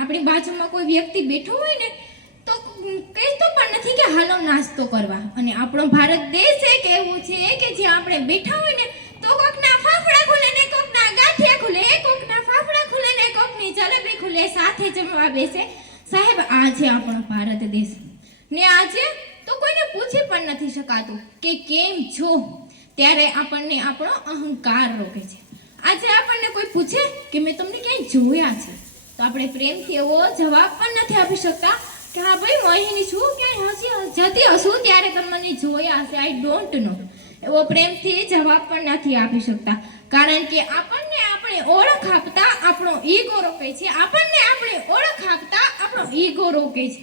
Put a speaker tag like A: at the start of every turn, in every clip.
A: આપણી બાજુમાં કોઈ વ્યક્તિ બેઠો હોય ને, તો કહેતો પણ નથી કે હાલો નાસ્તો કરવા. અને આપણો ભારત દેશ એક એવું છે કે જ્યાં આપણે બેઠા હોય ને, તો કોકના ફાફડા ખુલે ને કોકના ગાંઠિયા ખુલે, કોકના ફાફડા ખુલે ને કોકની જલેબી ખુલે, સાથે જમવા બેસે. સાહેબ આ છે આપણો ભારત દેશ. ને આજે તો કોઈને પૂછી પણ નથી શકાતું કે કેમ છો? ત્યારે આપણને આપણો અહંકાર રોકે છે. આજે આપણને કોઈ પૂછે કે મેં તમને ક્યાંય જોયા છે? તો આપણે પ્રેમથી એવો જવાબ પણ નથી આપી શકતા કે હા ભાઈ, હું અહીંની છું, ક્યાંય હસી જતી હશું, ત્યારે તમને જોયા હશે. આઈ ડોન્ટ નો એવો પ્રેમથી જવાબ પણ નથી આપી શકતા. કારણ કે આપણને આપણે ઓળખ આપતા આપણો ઈગો રોકે છે. આપણને આપણે ઓળખ આપતા આપણો ઈગો રોકે છે.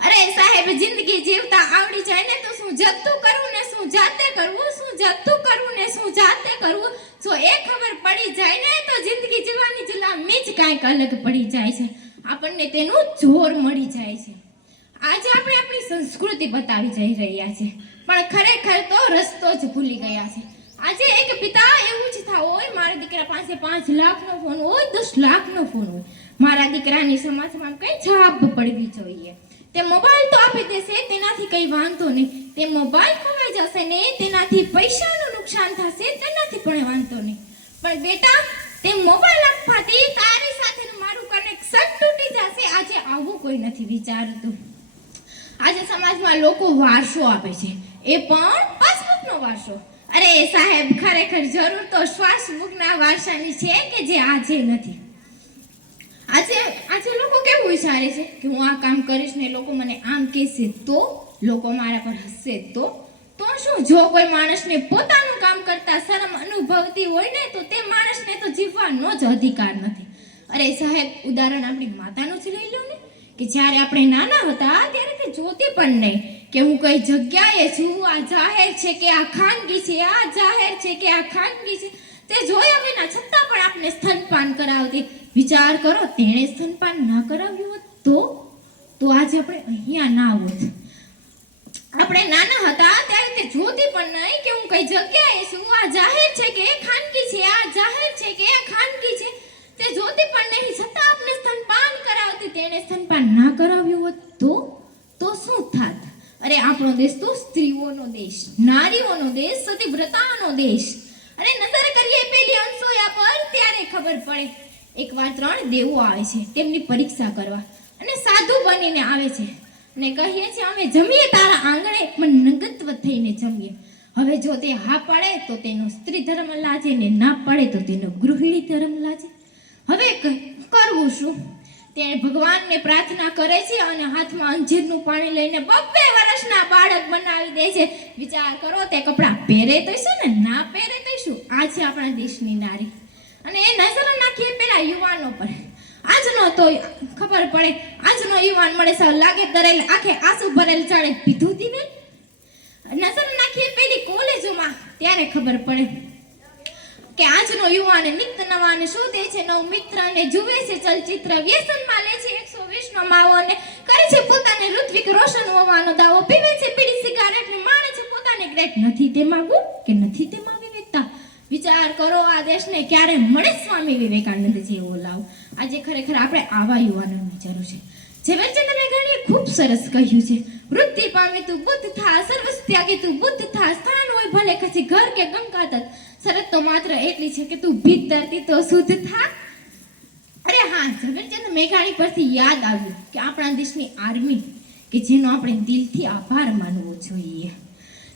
A: અરે સાહેબ, જિંદગી જીવતા આવડી જાય ને તો શું જતું કરવું ને શું જાતે કરવું? શું જતું કરવું ને શું જાતે કરવું? જો એ ખબર પડી જાય ને જીવવાની જ કાંઈક અલગ પડી જાય છે, આપણને તેનું જોર મળી જાય છે. આજે આપણે આપણી સંસ્કૃતિ બતાવી જઈ રહ્યા છે પણ ખરેખર તો રસ્તો જ ભૂલી ગયા છે. આજે એક પિતા એવું જ થા હોય, મારા દીકરા પાસે પાંચ લાખનો ફોન હોય, દસ લાખનો ફોન હોય. મારા દીકરાની સમાજમાં કંઈ છાપ પડવી જોઈએ. તે મોબાઈલ તો આપી દેશે, તેનાથી કંઈ વાંધો નહીં. તે મોબાઈલ ખોવાઈ જશે ને તેનાથી પૈસાનું નુકસાન થશે, તેનાથી પણ વાંધો નહીં. પણ બેટા તે મોબાઈલ આપવાથી તારી સાથે મારું કનેક્શન તૂટી જશે. આજે આવું કોઈ નથી વિચારતું. આજે સમાજમાં લોકો વારસો આપે છે. એ પણ પાસબુકનો વારસો. અરે સાહેબ, ખરેખર જરૂર તો શ્વાસબુકના વારસાની છે કે જે આજે નથી? આજે આજે લોકો કેવું વિચારે છે કે હું આ કામ કરીશ ને લોકો મને આમ કહેશે તો, લોકો મારા પર હસશે તો તો? શું? જો કોઈ માણસને પોતાનું કામ કરતા શરમ અનુભવતી હોય ને, તો તે માણસને તો જીવવાનો જ અધિકાર નથી. અરે સાહેબ, ઉદાહરણ આપણી માતાનું જ લઈ લો ને. કે જ્યારે આપણે નાના હતા, ત્યારે તે જોતી પણ નહીં. કે હું કઈ જગ્યાએ છું, આ જાહેર છે કે આ ખાનગી છે, આ જાહેર છે કે આ ખાનગી છે. તે જોયા વિના છતાં પણ આપણે સ્તનપાન કરાવતી. વિચાર કરો, તેણે સ્તનપાન ન કરાવ્યું હોત તો? તો આજે આપણે અહીંયા ના હોત. આપણે નાના હતા ત્યારે તે જોતી પણ નહીં કે હું કઈ જગ્યાએ છું. આ જાહેર છે કે ખાનગી છે, આ જાહેર છે કે આ ખાનગી છે. તે જોતી પણ નહીં, છતાં આપણે સ્તનપાન કરાવતી તેણે સ્તનપાન ના કરાવ્યું હોત તો? તો શું થાત? અરે, આપણો દેશ તો સ્ત્રીઓનો દેશ, નારીઓનો દેશ સતીવ્રતાનો દેશ. અને નજર કરીએ પેલી અંસોયા પર, ત્યારે ખબર પડે. એકવાર ત્રણ દેવો આવે છે, તેમની પરીક્ષા કરવા. અને સાધુ બનીને આવે છે. અને કહીએ છીએ, અમે જમીએ તારા આંગણે, પણ નગત્વ થઈને જમીએ. હવે જો તે હા પાડે, તો તેનો સ્ત્રી ધર્મ લાજે, ને ના પાડે, તો તેનો ગૃહિણી ધર્મ લાજે. હવે કરવું શું? તેણે ભગવાનને પ્રાર્થના કરે છે અને હાથમાં અંજીરનું પાણી લઈને બબ્બે વર્ષના બાળક બનાવી દે છે. વિચાર કરો, તે કપડાં પહેરે તો શું ને, ના પહેરે તો શું? આ છે આપણા દેશની નારી. અને એ નજર નાખીએ પેલા યુવાનો પર. આજનો તો ખબર પડે. આજનો યુવાન મળે સાવ લાગે દરેલ આખે આંસુ ભરેલ ચાળે પીધું દીવે નજર નાખીએ પેલી કોલેજોમાં. ત્યારે ખબર પડે કે આજનો યુવાન નિત્ય નવાને શોધે છે, નવ મિત્રને જુએ છે, ચલચિત્ર વ્યસનમાં લે છે, એકસો વીસનો માવો ને કરે છે, પોતાને ઋત્વિક રોશન હોવાનો દાવો. પીવે છે પીડી સિગારેટ ને માણે છે, પોતાને ગ્રેટ નથી તે માગું કે નથી તે વિવેકતા વિચાર કરો, આ દેશને ક્યારે મળે સ્વામી વિવેકાનંદ જેવો લાવ. આજે ખરેખર આપણે આવા યુવાનોની જરૂર છે. ઝવેરચંદ મેઘાણીએ ખૂબ સરસ કહ્યું છે, વૃદ્ધિ પામે તું બુદ્ધ થા સર્વ ત્યાગી તું બુદ્ધ થા, સ્થાન હોય ભલે કછી ઘર કે ગંકાતત શરત તો માત્ર એટલી છે કે તું ભીતરથી તો શુદ્ધ થા. અરે હા ઝવેરચંદ મેઘાણી પરથી યાદ આવ્યું કે આપણા દેશની આર્મી કે જેનો આપણે દિલથી આભાર માનવો જોઈએ.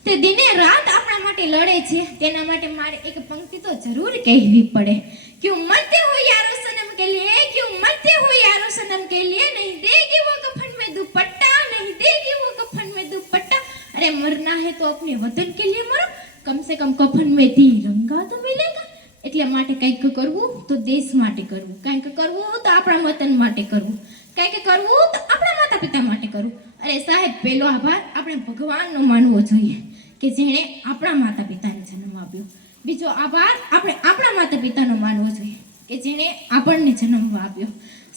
A: તે દિને રાત આપણા માટે લડે છે. તેના માટે મારે એક પંક્તિ તો જરૂર કહેવી પડે. ક્યું મરતે હો યારો સનમ કે લિયે ક્યું મરતે હો યારો સનમ કે લિયે નહીં દેગી વો કફન મે દુપટ્ટા, નહીં દેગી વો કફન મે દુપટ્ટા. અરે મરના હે તો અપને વતન કે લિયે મરો? કમ સે કમ કફન મે દી રંગા તો મિલેગા. એટલે માટે કંઈક કરવું તો દેશ માટે કરવું. કંઈક કરવું તો આપણા વતન માટે કરવું. કંઈક કરવું તો આપણા માતા પિતા માટે કરવું. અરે સાહેબ પેલો આભાર. આપણે ભગવાનનો માનવો જોઈએ. કે જેણે આપણા માતા પિતાને જન્મ આપ્યો. બીજો આભાર, આપણે આપણા માતા પિતાનો માનવો જોઈએ કે જેણે આપણને જન્મ આપ્યો.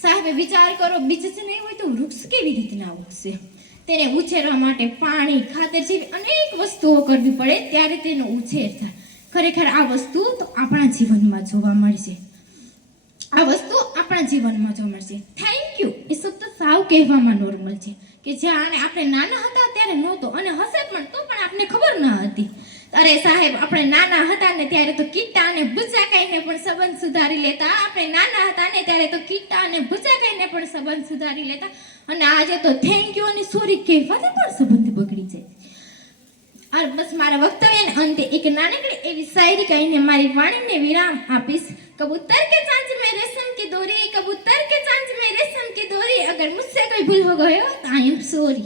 A: સાહેબે વિચાર કરો, બીજ નહીં હોય તો વૃક્ષ કેવી રીતના ઉગશે? તેને ઉછેરવા માટે પાણી, ખાતર જેવી અનેક વસ્તુઓ કરવી પડે, ત્યારે તેનો ઉછેર થાય. ખરેખર આ વસ્તુ તો આપણા જીવનમાં જોવા મળશે. આ વસ્તુ આપણા જીવનમાં જોવા મળશે. થેન્ક યુ એ શબ્દ સાવ કહેવામાં નોર્મલ છે કે જ્યારે આપણે નાના હતા ત્યારે નહોતો અને હશે પણ તો પણ આપણને ખબર ન હતી અરે સાહેબ આપણે નાના હતા ને ત્યારે તો કીટા અને ભૂચાકાઈને પણ સંબંધ સુધારી લેતા આપણે નાના હતા ને ત્યારે તો કીટા અને ભૂચાકાઈને પણ સંબંધ સુધારી લેતા અને આજે તો થેન્ક યુ અને સોરી કહેવાથી પણ સંબંધ બગડી જાય આ બસ મારા વક્તવ્યને અંતે એક નાનકડી એવી શાયરી કહીને મારી વાણીને વિરામ આપીશ કબૂતર के चांच में रेशम की डोरी कबूतर के चांच में रेशम की डोरी अगर मुझसे कोई भूल हो गए हो तो आई एम सॉरी